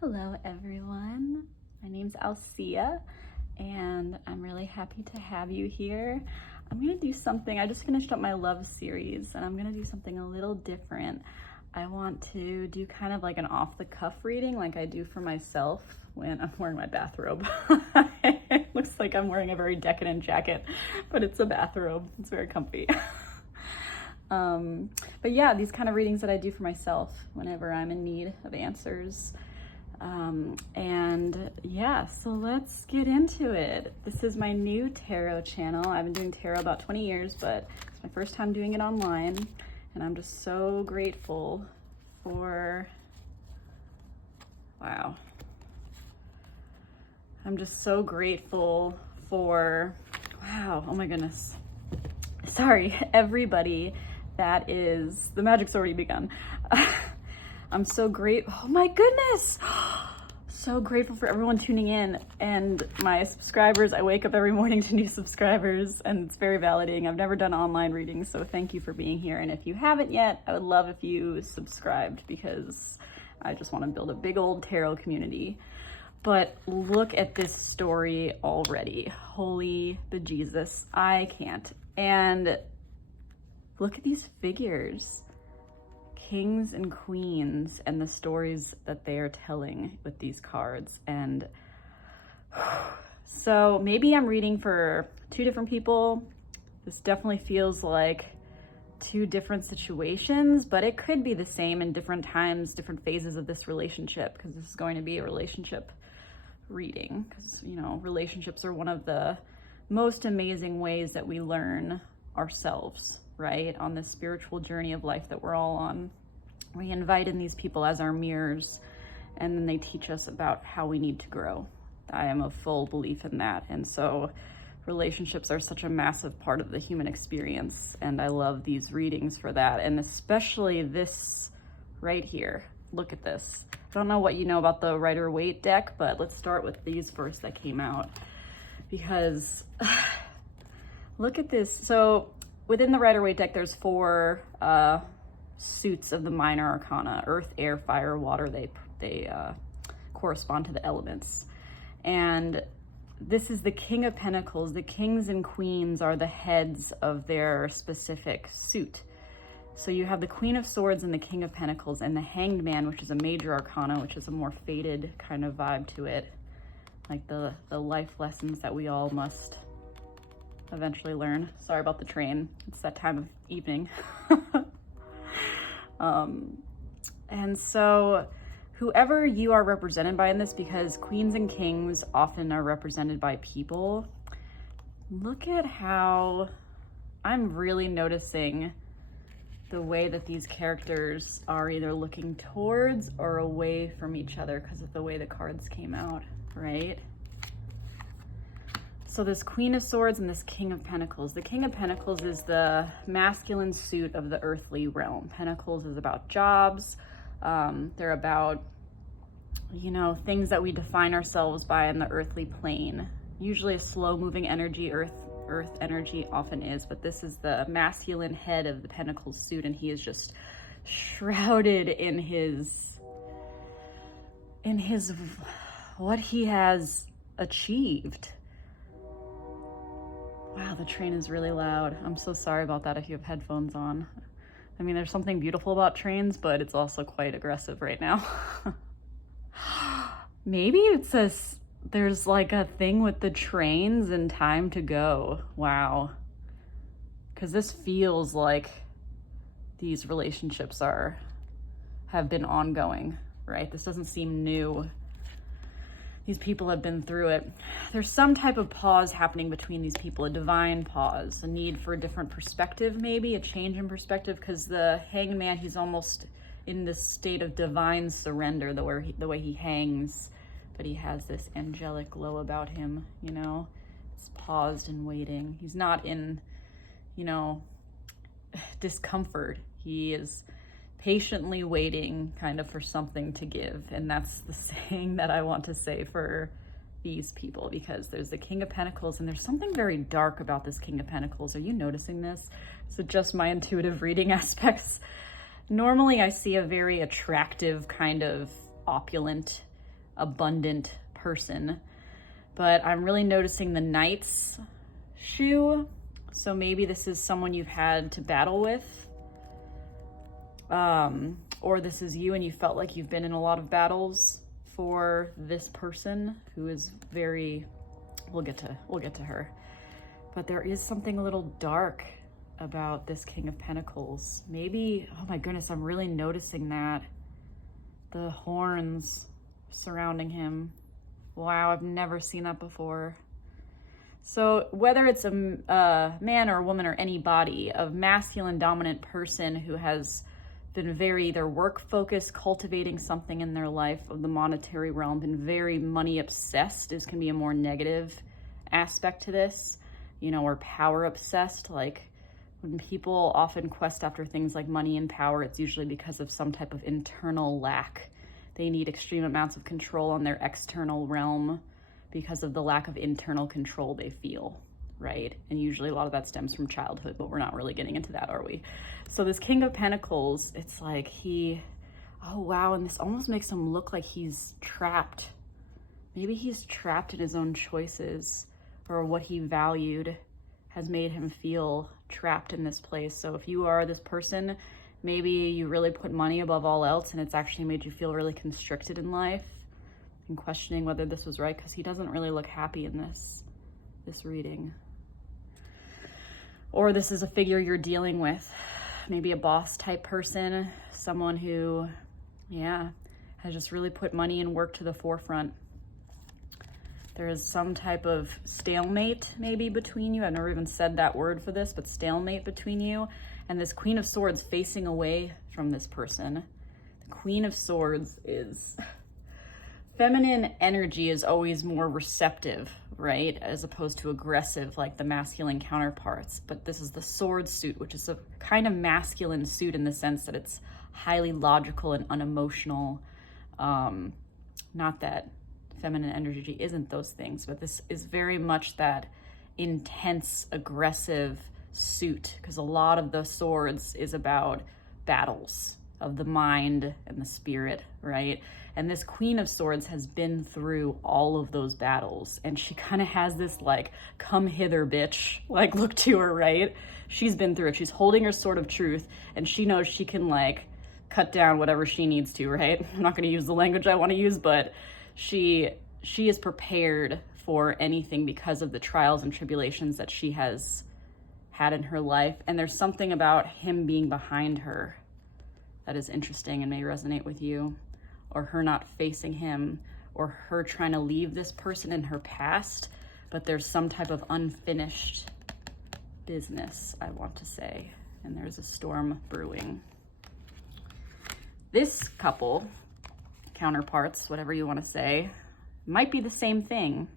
Hello everyone, my name's Alsea and I'm really happy to have you here. I'm gonna do something, I just finished up my love series and I'm gonna do something a little different. I want to do kind of like an off-the-cuff reading like I do for myself when I'm wearing my bathrobe. It looks like I'm wearing a very decadent jacket, but it's a bathrobe, it's very comfy. But yeah, these kind of readings that I do for myself whenever I'm in need of answers. And yeah, so let's get into it. This is my new tarot channel. I've been doing tarot about 20 years, but it's my first time doing it online. And I'm just so grateful for, wow. I'm just so grateful for, wow, oh my goodness. Sorry, everybody that is, the magic's already begun. I'm so grateful, oh my goodness. So grateful for everyone tuning in and my subscribers. I wake up every morning to new subscribers and it's very validating. I've never done online readings, so thank you for being here. And if you haven't yet, I would love if you subscribed because I just want to build a big old tarot community. But look at this story already. Holy bejesus, I can't. And look at these figures. Kings and queens and the stories that they are telling with these cards. And so maybe I'm reading for two different people. This definitely feels like two different situations, but it could be the same in different times, different phases of this relationship, because this is going to be a relationship reading, because you know, relationships are one of the most amazing ways that we learn ourselves, right? On this spiritual journey of life that we're all on. We invite in these people as our mirrors, and then they teach us about how we need to grow. I am of full belief in that. And so relationships are such a massive part of the human experience. And I love these readings for that. And especially this right here. Look at this. I don't know what you know about the Rider-Waite deck, but let's start with these first that came out. Because look at this. So within the Rider-Waite deck, there's four suits of the minor arcana: earth, air, fire, water. They correspond to the elements. And this is the King of Pentacles. The kings and queens are the heads of their specific suit. So you have the Queen of Swords and the King of Pentacles, and the Hanged Man, which is a major arcana, which is a more faded kind of vibe to it, like the life lessons that we all must eventually learn. Sorry about the train, it's that time of evening. And so whoever you are represented by in this, because queens and kings often are represented by people, look at how I'm really noticing the way that these characters are either looking towards or away from each other because of the way the cards came out, right? So this Queen of Swords and this King of Pentacles. The King of Pentacles is the masculine suit of the earthly realm. Pentacles is about jobs. They're about, you know, things that we define ourselves by in the earthly plane. Usually a slow-moving energy, earth energy often is, but this is the masculine head of the Pentacles suit, and he is just shrouded in his what he has achieved. Wow, the train is really loud. I'm so sorry about that if you have headphones on. I mean, there's something beautiful about trains, but it's also quite aggressive right now. Maybe it says there's like a thing with the trains and time to go. Wow. Because this feels like these relationships have been ongoing, right? This doesn't seem new. These people have been through it. There's some type of pause happening between these people, a divine pause, a need for a different perspective, maybe a change in perspective, because the Hanged Man, he's almost in this state of divine surrender, the way he hangs, but he has this angelic glow about him, you know? It's paused and waiting. He's not in, you know, discomfort. He is patiently waiting kind of for something to give. And that's the saying that I want to say for these people, because there's the King of Pentacles and there's something very dark about this King of Pentacles. Are you noticing this? Is it just my intuitive reading aspects? Normally I see a very attractive kind of opulent abundant person. But I'm really noticing the Knight's shoe. So maybe this is someone you've had to battle with. Or this is you and you felt like you've been in a lot of battles for this person who is very, we'll get to her. But there is something a little dark about this King of Pentacles. Maybe, oh my goodness, I'm really noticing that. The horns surrounding him. Wow, I've never seen that before. So whether it's a man or a woman or anybody, a masculine dominant person who has been very either work focused, cultivating something in their life of the monetary realm, been very money obsessed is can be a more negative aspect to this, you know, or power obsessed. Like when people often quest after things like money and power, it's usually because of some type of internal lack. They need extreme amounts of control on their external realm because of the lack of internal control they feel, right? And usually a lot of that stems from childhood, but we're not really getting into that, are we? So this King of Pentacles, it's like oh wow, and this almost makes him look like he's trapped. Maybe he's trapped in his own choices, or what he valued has made him feel trapped in this place. So if you are this person, maybe you really put money above all else and it's actually made you feel really constricted in life and questioning whether this was right, because he doesn't really look happy in this reading. Or this is a figure you're dealing with, maybe a boss type person, someone who, has just really put money and work to the forefront. There is some type of stalemate maybe between you. I've never even said that word for this, but stalemate between you. And this Queen of Swords facing away from this person. The Queen of Swords is... Feminine energy is always more receptive, right? As opposed to aggressive like the masculine counterparts. But this is the sword suit, which is a kind of masculine suit in the sense that it's highly logical and unemotional. Not that feminine energy isn't those things, but this is very much that intense, aggressive suit, because a lot of the swords is about battles of the mind and the spirit, right? And this Queen of Swords has been through all of those battles, and she kind of has this like, come hither bitch, like look to her, right? She's been through it. She's holding her sword of truth, and she knows she can like cut down whatever she needs to, right? I'm not going to use the language I want to use, but she is prepared for anything because of the trials and tribulations that she has had in her life. And there's something about him being behind her that is interesting and may resonate with you, or her not facing him, or her trying to leave this person in her past, but there's some type of unfinished business, I want to say, and there's a storm brewing. This couple, counterparts, whatever you want to say, might be the same thing.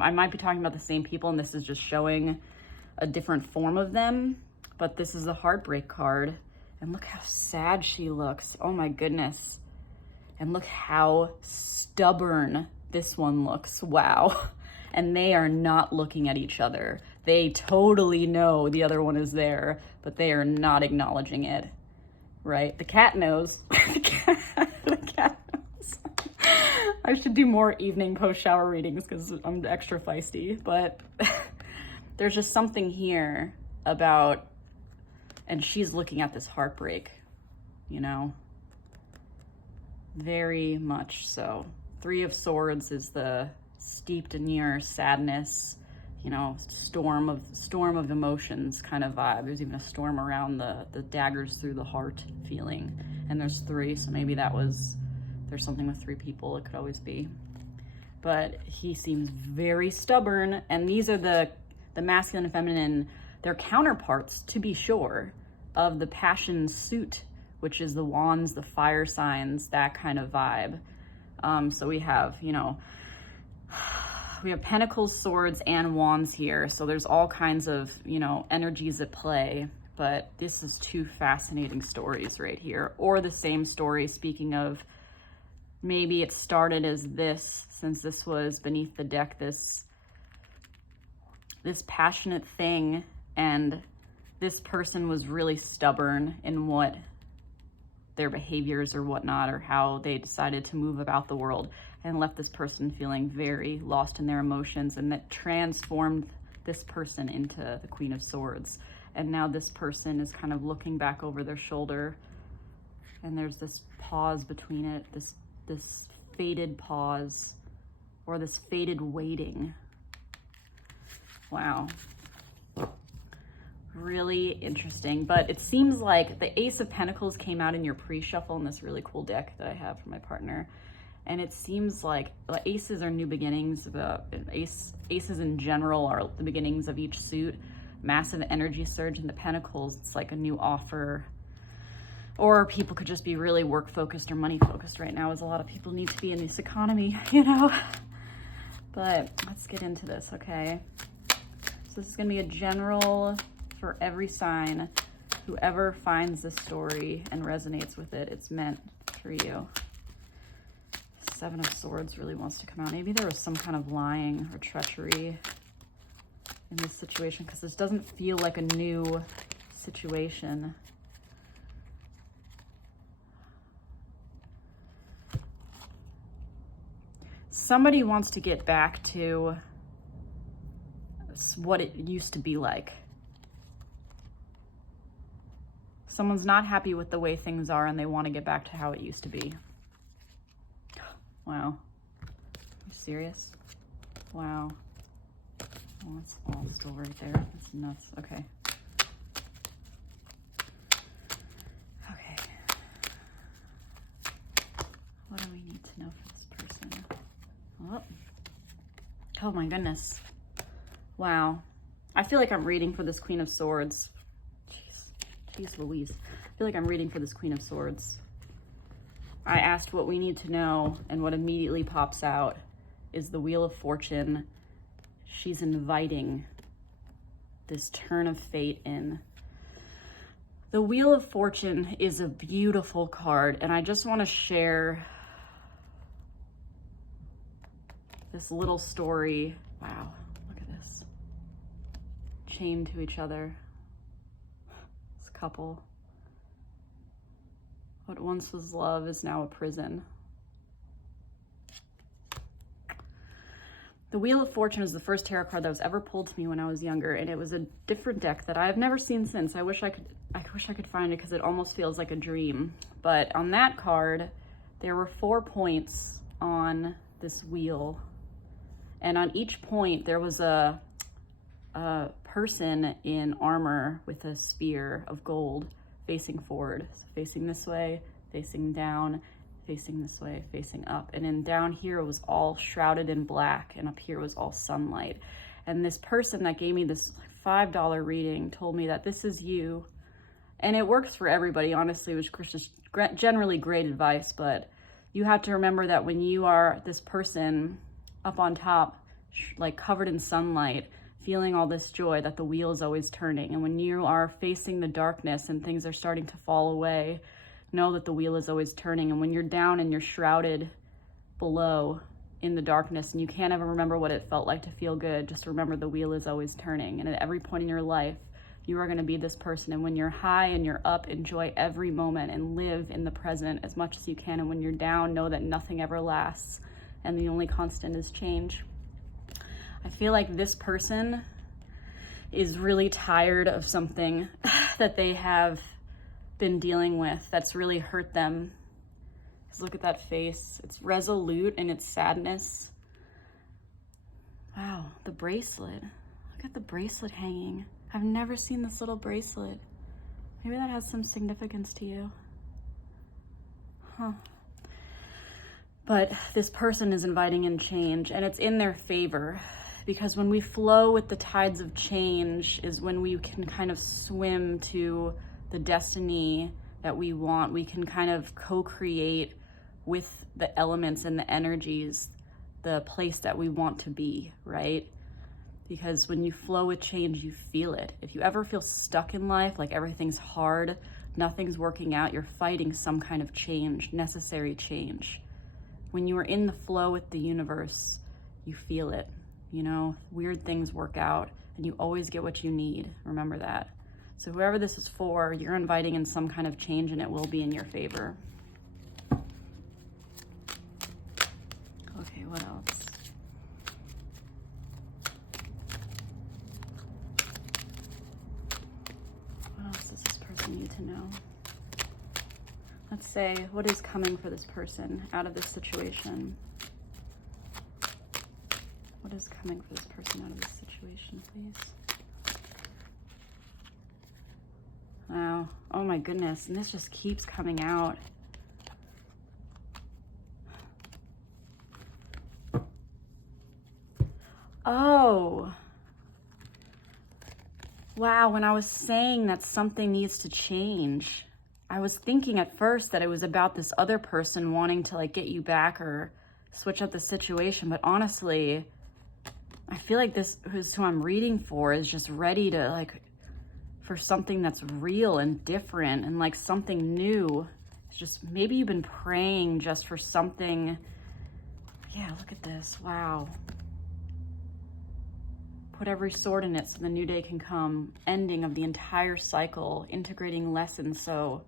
I might be talking about the same people, and this is just showing a different form of them, but this is a heartbreak card. And look how sad she looks. Oh my goodness. And look how stubborn this one looks. Wow. And they are not looking at each other. They totally know the other one is there, but they are not acknowledging it. Right? The cat knows. The cat knows. I should do more evening post-shower readings because I'm extra feisty. But there's just something here about... And she's looking at this heartbreak, you know, very much so. Three of Swords is the steeped in your sadness, you know, storm of emotions kind of vibe. There's even a storm around the daggers through the heart feeling. And there's three, so maybe there's something with three people. It could always be. But he seems very stubborn, and these are the masculine and feminine. They're counterparts, to be sure, of the passion suit, which is the wands, the fire signs, that kind of vibe. So we have, you know, we have pentacles, swords, and wands here. So there's all kinds of, you know, energies at play. But this is two fascinating stories right here. Or the same story, speaking of, maybe it started as this, since this was beneath the deck, this passionate thing, and this person was really stubborn in what their behaviors or whatnot, or how they decided to move about the world, and left this person feeling very lost in their emotions, and that transformed this person into the Queen of Swords. And now this person is kind of looking back over their shoulder, and there's this pause between it, this faded pause, or this faded waiting. Wow. Really interesting. But it seems like the Ace of Pentacles came out in your pre-shuffle in this really cool deck that I have for my partner. And it seems like aces are new beginnings. Aces in general are the beginnings of each suit. Massive energy surge in the Pentacles. It's like a new offer. Or people could just be really work focused or money focused right now, as a lot of people need to be in this economy, you know? But let's get into this, okay? So this is gonna be a general for every sign. Whoever finds this story and resonates with it, it's meant for you. Seven of Swords really wants to come out. Maybe there was some kind of lying or treachery in this situation, because this doesn't feel like a new situation. Somebody wants to get back to what it used to be like. Someone's not happy with the way things are, and they want to get back to how it used to be. Wow. Are you serious? Wow. Oh, it's all still right there. That's nuts. Okay. Okay. What do we need to know for this person? Oh my goodness. Wow. I feel like I'm reading for this Queen of Swords. Jeez Louise. I feel like I'm reading for this Queen of Swords. I asked what we need to know, and what immediately pops out is the Wheel of Fortune. She's inviting this turn of fate in. The Wheel of Fortune is a beautiful card, and I just want to share this little story. Wow, look at this. Chained to each other. This couple. What once was love is now a prison. The Wheel of Fortune is the first tarot card that was ever pulled to me when I was younger, and it was a different deck that I've never seen since. I wish I could find it, because it almost feels like a dream. But on that card, there were 4 points on this wheel, and on each point there was a person in armor with a spear of gold facing forward. So facing this way, facing down, facing this way, facing up. And then down here was all shrouded in black, and up here was all sunlight. And this person that gave me this $5 reading told me that this is you. And it works for everybody, honestly, which is generally great advice, but you have to remember that when you are this person up on top, like covered in sunlight, feeling all this joy, that the wheel is always turning. And when you are facing the darkness and things are starting to fall away, know that the wheel is always turning. And when you're down and you're shrouded below in the darkness and you can't ever remember what it felt like to feel good, just remember the wheel is always turning. And at every point in your life, you are going to be this person. And when you're high and you're up, enjoy every moment and live in the present as much as you can. And when you're down, know that nothing ever lasts and the only constant is change. I feel like this person is really tired of something that they have been dealing with that's really hurt them. Because look at that face. It's resolute in its sadness. Wow, the bracelet. Look at the bracelet hanging. I've never seen this little bracelet. Maybe that has some significance to you. Huh. But this person is inviting in change, and it's in their favor. Because when we flow with the tides of change is when we can kind of swim to the destiny that we want. We can kind of co-create with the elements and the energies, the place that we want to be, right? Because when you flow with change, you feel it. If you ever feel stuck in life, like everything's hard, nothing's working out, you're fighting some kind of change, necessary change. When you are in the flow with the universe, you feel it. You know, weird things work out and you always get what you need. Remember that. So whoever this is for, you're inviting in some kind of change and it will be in your favor. Okay, what else? What else does this person need to know? Let's say, what is coming for this person out of this situation? What is coming for this person out of this situation, please? Wow. Oh my goodness. And this just keeps coming out. Oh. Wow. When I was saying that something needs to change, I was thinking at first that it was about this other person wanting to like get you back or switch up the situation. But honestly, I feel like this who's who I'm reading for is just ready to like, for something that's real and different and like something new. It's just, maybe you've been praying just for something. Yeah, look at this. Wow. Put every sword in it so the new day can come. Ending of the entire cycle, integrating lessons so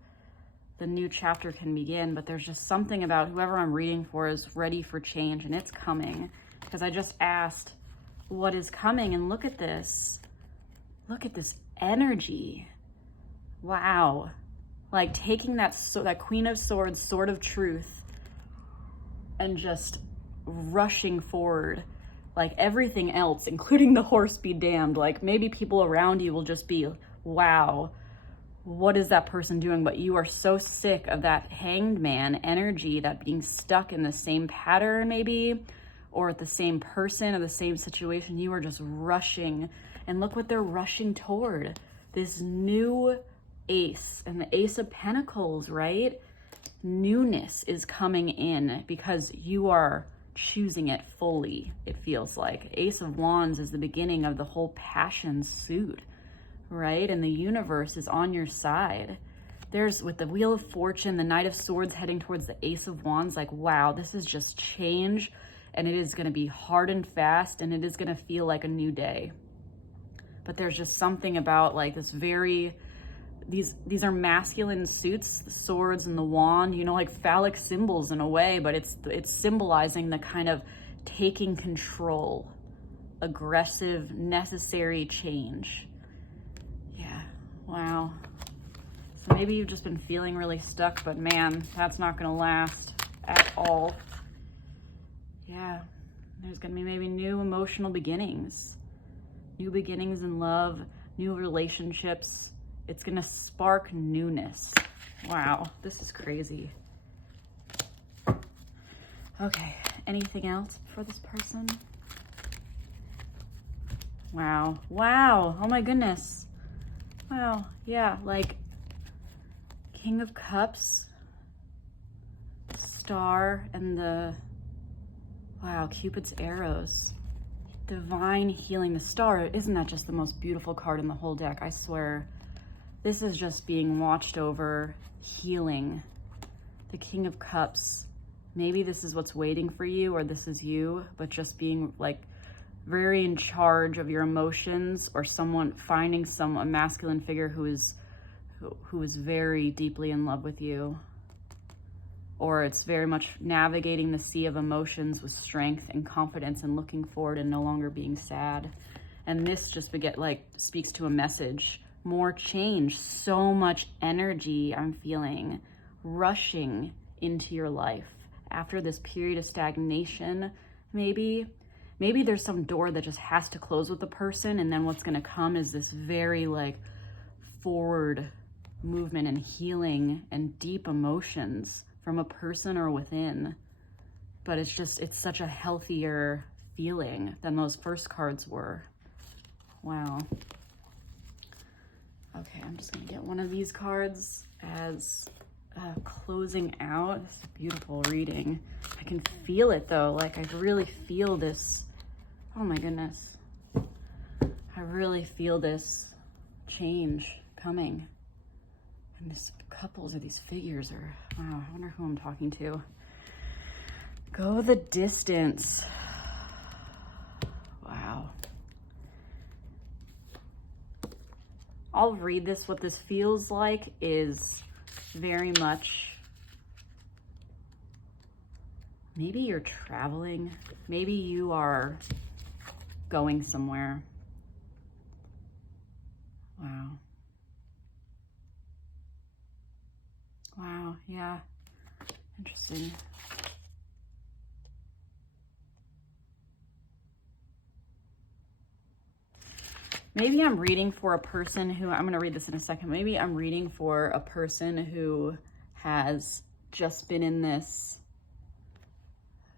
the new chapter can begin. But there's just something about whoever I'm reading for is ready for change, and it's coming. Because I just asked, what is coming? And look at this. Look at this energy. Wow. Like taking that Queen of Swords, Sword of Truth, and just rushing forward. Like everything else, including the horse, be damned. Like maybe people around you will just be, wow, what is that person doing? But you are so sick of that hanged man energy, that being stuck in the same pattern maybe, or at the same person or the same situation. You are just rushing. And look what they're rushing toward. This new ace, and the Ace of Pentacles, right? Newness is coming in because you are choosing it fully, it feels like. Ace of Wands is the beginning of the whole passion suit, right? And the universe is on your side. There's, with the Wheel of Fortune, the Knight of Swords heading towards the Ace of Wands, like, wow, this is just change, and it is going to be hard and fast, and it is going to feel like a new day. But there's just something about like this very, these are masculine suits, the swords and the wand, you know, like phallic symbols in a way, but it's symbolizing the kind of taking control, aggressive, necessary change. Yeah, wow. So maybe you've just been feeling really stuck, but man, that's not gonna last at all. Yeah, there's gonna be maybe new emotional beginnings. New beginnings in love, new relationships. It's gonna spark newness. Wow, this is crazy. Okay, anything else for this person? Wow, wow, oh my goodness. Wow, yeah, like King of Cups, Star, and the, wow, Cupid's arrows. Divine healing. The Star, isn't that just the most beautiful card in the whole deck? I swear. This is just being watched over, healing. The King of Cups. Maybe this is what's waiting for you, or this is you, but just being like very in charge of your emotions, or someone finding a masculine figure who is very deeply in love with you. Or it's very much navigating the sea of emotions with strength and confidence and looking forward and no longer being sad. And this just speaks to a message. More change, so much energy I'm feeling rushing into your life after this period of stagnation. Maybe there's some door that just has to close with the person, and then what's going to come is this very like forward movement and healing and deep emotions from a person or within. But it's such a healthier feeling than those first cards were. Wow. Okay, I'm just gonna get one of these cards as closing out. This is a beautiful reading. I can feel it though, like I really feel this. Oh my goodness. I really feel this change coming. And these couples or these figures are, wow, I wonder who I'm talking to. Go the distance. Wow. I'll read this. What this feels like is very much, maybe you're traveling. Maybe you are going somewhere. Wow. Wow, yeah. Interesting. Maybe I'm reading for a person who, I'm going to read this in a second. Maybe I'm reading for a person who has just been in this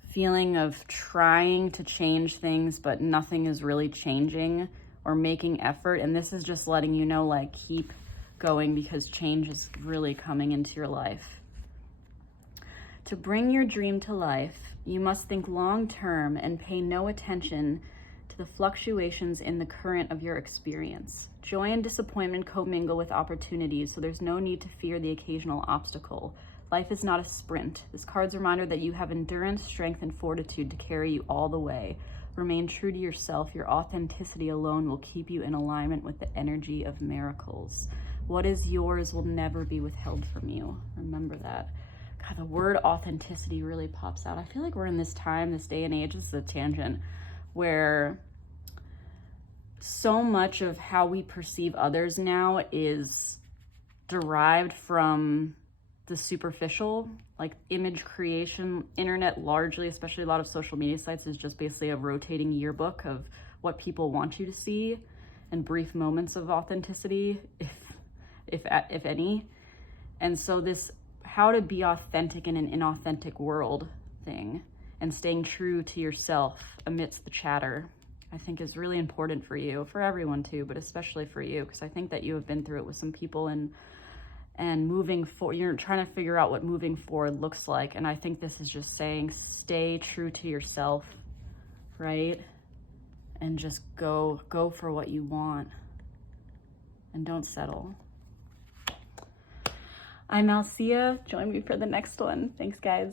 feeling of trying to change things, but nothing is really changing or making effort. And this is just letting you know, like, keep going because change is really coming into your life. To bring your dream to life, you must think long term and pay no attention to the fluctuations in the current of your experience. Joy and disappointment commingle with opportunities, so there's no need to fear the occasional obstacle. Life is not a sprint. This card's a reminder that you have endurance, strength, and fortitude to carry you all the way. Remain true to yourself. Your authenticity alone will keep you in alignment with the energy of miracles. What is yours will never be withheld from you. Remember that. God, the word authenticity really pops out. I feel like we're in this time, this day and age, this is a tangent, where so much of how we perceive others now is derived from the superficial, like image creation. Internet largely, especially a lot of social media sites, is just basically a rotating yearbook of what people want you to see and brief moments of authenticity, if any. And so this how to be authentic in an inauthentic world thing and staying true to yourself amidst the chatter, I think is really important for you, for everyone too, but especially for you, because I think that you have been through it with some people, and moving forward, you're trying to figure out what moving forward looks like. And I think this is just saying, stay true to yourself, right? And just go for what you want and don't settle. I'm Alsea. Join me for the next one. Thanks, guys.